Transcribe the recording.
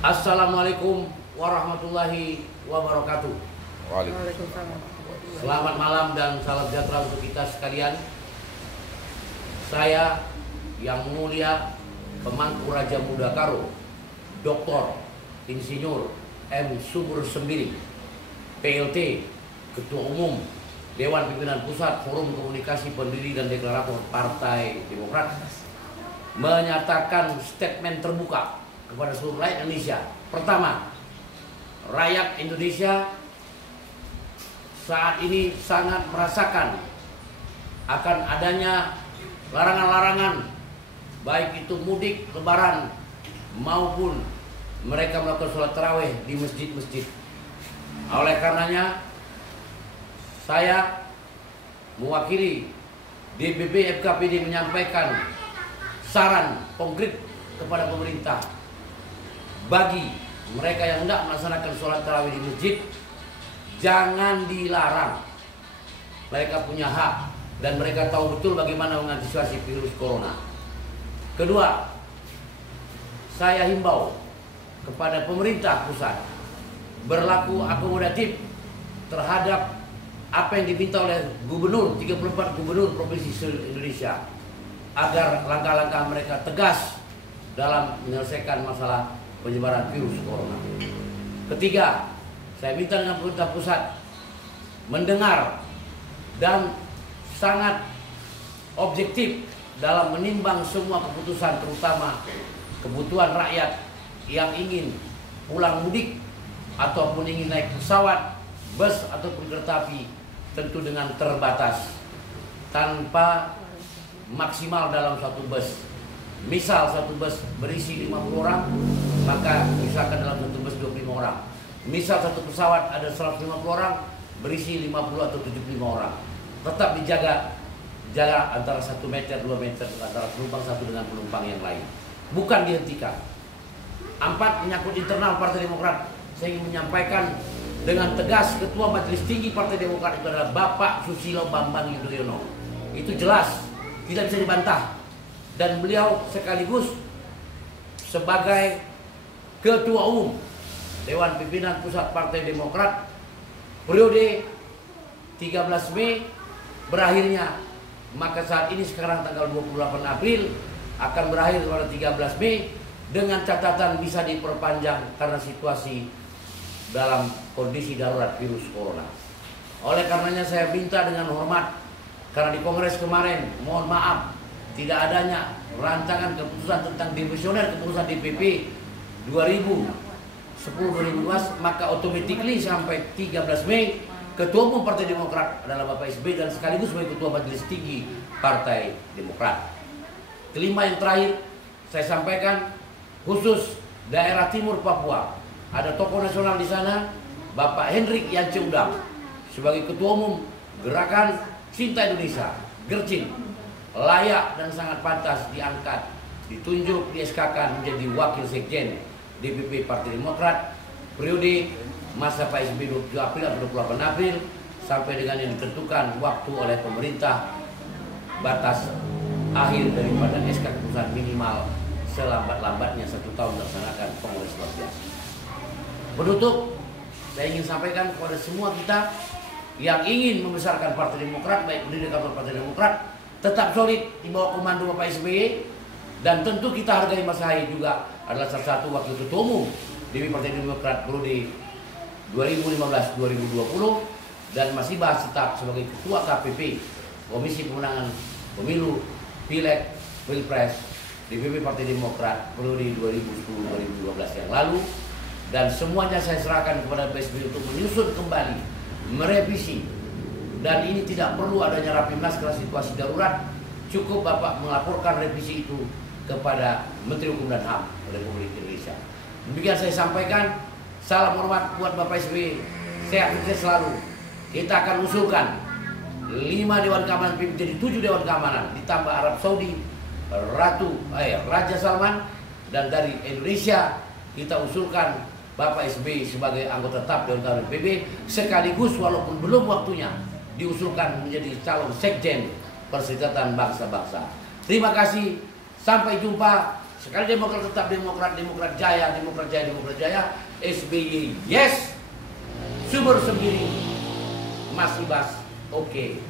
Assalamualaikum warahmatullahi wabarakatuh. Waalaikumsalam. Selamat malam dan salam sejahtera untuk kita sekalian. Saya yang mulia Pemangku Raja Muda Karo, Dr. Insinyur M. Subur Sembiri, PLT, Ketua Umum Dewan Pimpinan Pusat Forum Komunikasi Pendiri dan Deklarator Partai Demokrat, menyatakan statement terbuka kepada seluruh rakyat Indonesia. Pertama, rakyat Indonesia saat ini sangat merasakan akan adanya larangan-larangan, baik itu mudik, lebaran, maupun mereka melakukan sholat tarawih di masjid-masjid. Oleh karenanya, saya mewakili DPP FKPD menyampaikan saran konkret kepada pemerintah bagi mereka yang hendak melaksanakan sholat tarawih di masjid, jangan dilarang. Mereka punya hak dan mereka tahu betul bagaimana mengantisipasi virus corona. Kedua, saya himbau kepada pemerintah pusat berlaku akomodatif terhadap apa yang diminta oleh gubernur, 34 gubernur provinsi seluruh Indonesia, agar langkah-langkah mereka tegas dalam menyelesaikan masalah penyebaran virus corona. Ketiga, saya minta dengan pemerintah pusat mendengar dan sangat objektif dalam menimbang semua keputusan, terutama kebutuhan rakyat yang ingin pulang mudik ataupun ingin naik pesawat, bus ataupun kereta api, tentu dengan terbatas, tanpa maksimal dalam satu bus. Misal satu bus berisi 50 orang, maka misalkan dalam satu bus 25 orang. Misal satu pesawat ada 150 orang, berisi 50 atau 75 orang. Tetap dijaga jarak antara 1 meter, 2 meter antara penumpang satu dengan penumpang yang lain. Bukan dihentikan. 4, menyangkut internal Partai Demokrat. Saya ingin menyampaikan dengan tegas, Ketua Majelis Tinggi Partai Demokrat itu adalah Bapak Susilo Bambang Yudhoyono. Itu jelas, tidak bisa dibantah. Dan beliau sekaligus sebagai Ketua Umum Dewan Pimpinan Pusat Partai Demokrat periode 13 Mei berakhirnya. Maka saat ini sekarang tanggal 28 April akan berakhir pada 13 Mei dengan catatan bisa diperpanjang karena situasi dalam kondisi darurat virus corona. Oleh karenanya saya minta dengan hormat, karena di Kongres kemarin, mohon maaf, tidak adanya rancangan keputusan tentang demisioner keputusan DPP 2010-2012, maka automatically sampai 13 Mei Ketua Umum Partai Demokrat adalah Bapak SBY dan sekaligus sebagai Ketua Majelis Tinggi Partai Demokrat. Kelima, yang terakhir saya sampaikan, khusus daerah timur Papua, ada tokoh nasional di sana, Bapak Hendrik Yance Udang, sebagai Ketua Umum Gerakan Cinta Indonesia, Gercin, layak dan sangat pantas diangkat, ditunjuk, di-SK-kan menjadi Wakil Sekjen DPP Partai Demokrat periode masa Pak SBY 27 April atau 28 April sampai dengan yang ditentukan waktu oleh pemerintah, batas akhir daripada SK keputusan minimal selambat-lambatnya 1 tahun melaksanakan kongres luar biasa. Penutup, saya ingin sampaikan kepada semua kita yang ingin membesarkan Partai Demokrat, baik pendiri kantor Partai Demokrat, tetap solid di bawah komando Bapak SBY, dan tentu kita hargai Mas Ahaye juga adalah salah satu wakil ketua umum di Partai Demokrat periode 2015-2020 dan masih bahas tetap sebagai ketua KPP Komisi Pemenangan Pemilu Pileg Pilpres DPP Partai Demokrat periode 2010-2012 yang lalu, dan semuanya saya serahkan kepada PSB untuk menyusun kembali, merevisi. Dan ini tidak perlu adanya Rapimnas karena situasi darurat. Cukup Bapak melaporkan revisi itu kepada Menteri Hukum dan HAM Republik Indonesia. Demikian saya sampaikan. Salam hormat buat Bapak SBY. Sehat selalu. Kita akan usulkan 5 Dewan Keamanan jadi 7 Dewan Keamanan, ditambah Arab Saudi, Raja Salman, dan dari Indonesia kita usulkan Bapak SBY sebagai anggota tetap Dewan Keamanan PB, sekaligus walaupun belum waktunya diusulkan menjadi calon sekjen Perserikatan Bangsa-Bangsa. Terima kasih, sampai jumpa. Sekali Demokrat tetap Demokrat, Demokrat jaya, Demokrat jaya, Demokrat jaya. SBY yes, sumber sendiri. Mas Ibas oke.